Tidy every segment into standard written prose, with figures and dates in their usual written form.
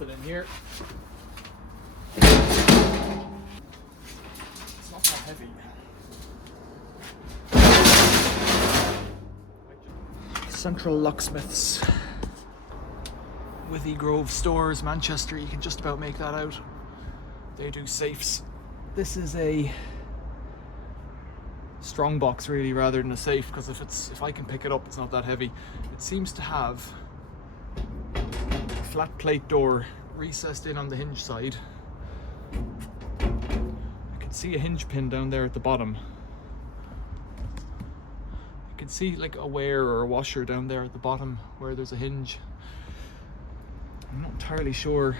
nothing in here. It's not that heavy. Central Locksmiths. Withy Grove Stores, Manchester. You can just about make that out. They do safes. This is a strong box really rather than a safe, because if I can pick it up, it's not that heavy. It seems to have a flat plate door recessed in on the hinge side. I can see a hinge pin down there at the bottom. You can see like a wear or a washer down there at the bottom where there's a hinge. I'm not entirely sure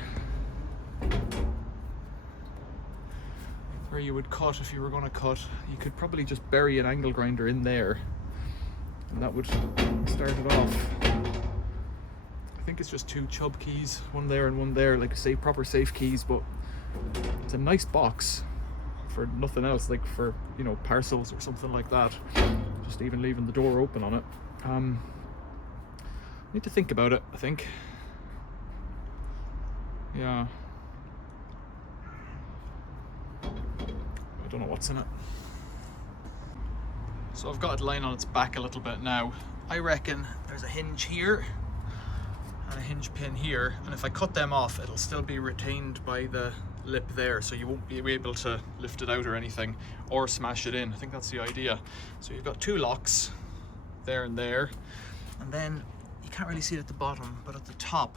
where you would cut if you were going to cut. You could probably just bury an angle grinder in there and that would start it off. I think it's just 2 Chubb keys, one there and one there, like say proper safe keys, but it's a nice box for nothing else, like for, you know, parcels or something like that. Just even leaving the door open on it. Need to think about it, I think. Yeah. I don't know what's in it. So I've got it lying on its back a little bit now. I reckon there's a hinge here and a hinge pin here, and if I cut them off it'll still be retained by the lip there, so you won't be able to lift it out or anything or smash it in. I think that's the idea. So you've got 2 locks there, and then you can't really see it at the bottom, but at the top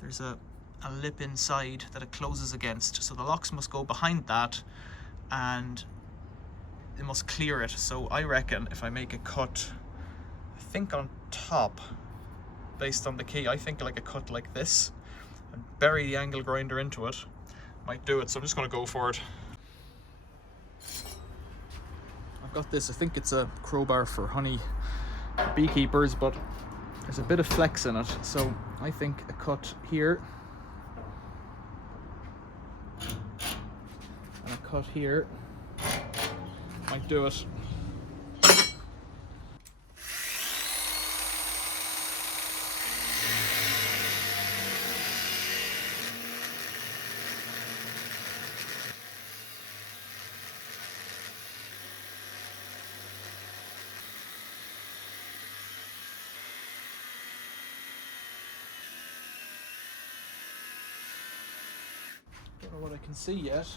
there's a lip inside that it closes against, so the locks must go behind that and it must clear it. So I reckon if I make a cut, I think on top, based on the key, I think like a cut like this and bury the angle grinder into it might do it. So I'm just going to go for it. I've got this, I think it's a crowbar for honey beekeepers, but there's a bit of flex in it, so I think a cut here and a cut here might do it. Don't know what I can see yet.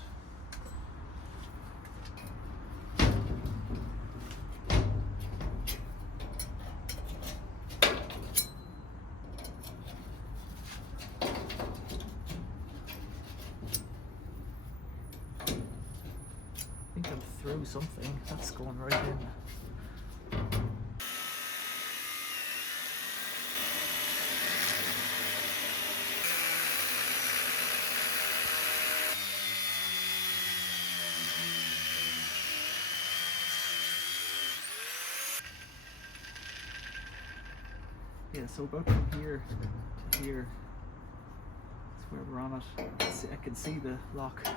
I think I'm through something. That's going right in. Yeah, so about from here to here, that's where we're on it. I can see the lock.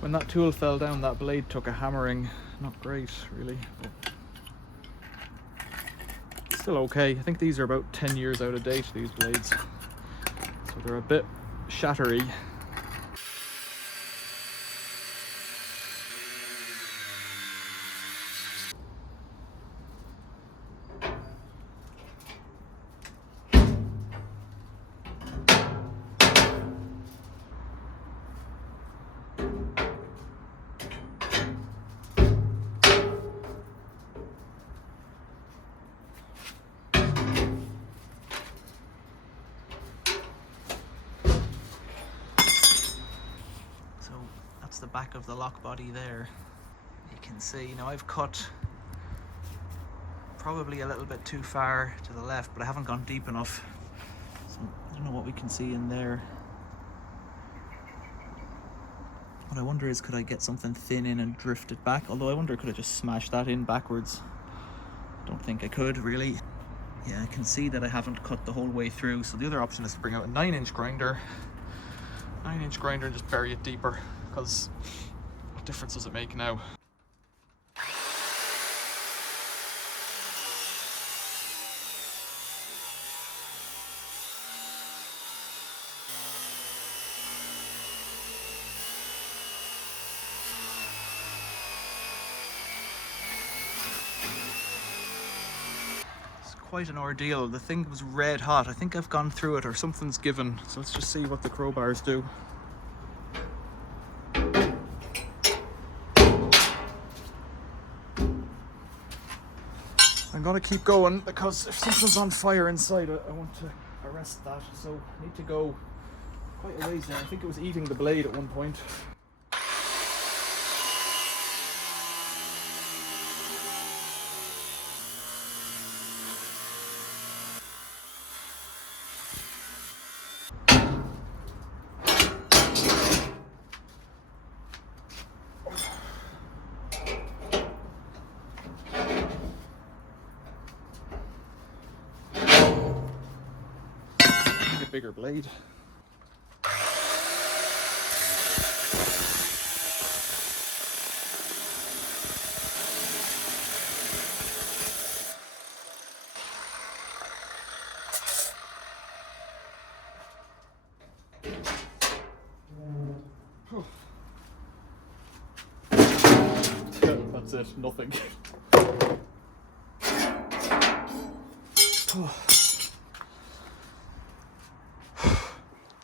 When that tool fell down, that blade took a hammering. Not great, really, but still okay. I think these are about 10 years out of date, these blades, so they're a bit shattery. The back of the lock body there. You can see now I've cut probably a little bit too far to the left, but I haven't gone deep enough, so I don't know what we can see in there. What I wonder is, could I get something thin in and drift it back? Although I wonder, could I just smash that in backwards? Don't think I could, really. Yeah, I can see that I haven't cut the whole way through, so the other option is to bring out a 9-inch grinder. 9-inch grinder and just bury it deeper, because what difference does it make now? Quite an ordeal. The thing was red hot. I think I've gone through it or something's given. So let's just see what the crowbars do. I'm gonna keep going because if something's on fire inside it, I want to arrest that. So I need to go quite a ways there. I think it was eating the blade at one point. Bigger blade. That's it, nothing.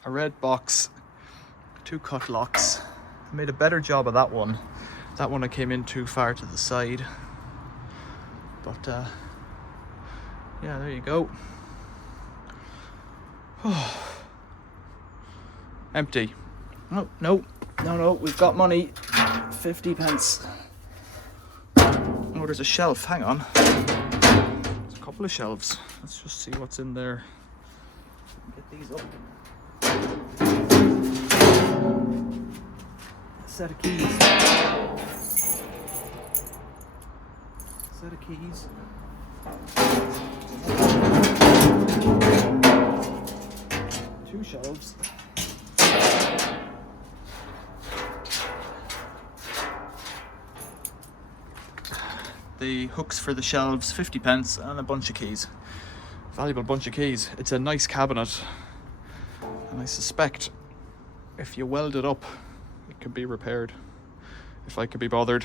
A red box, 2 cut locks. I made a better job of that one. That one I came in too far to the side. But yeah, there you go. Empty. Oh, no, we've got money. 50 pence. Oh, there's a shelf, hang on. There's a couple of shelves. Let's just see what's in there. Get these up. A set of keys. Set of keys. Two shelves. The hooks for the shelves, 50 pence, and a bunch of keys. Valuable bunch of keys. It's a nice cabinet, and I suspect if you weld it up, it can be repaired, if I could be bothered.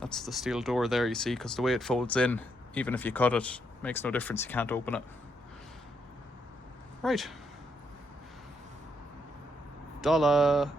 That's the steel door there, you see, because the way it folds in, even if you cut it, makes no difference, you can't open it. Right. $1.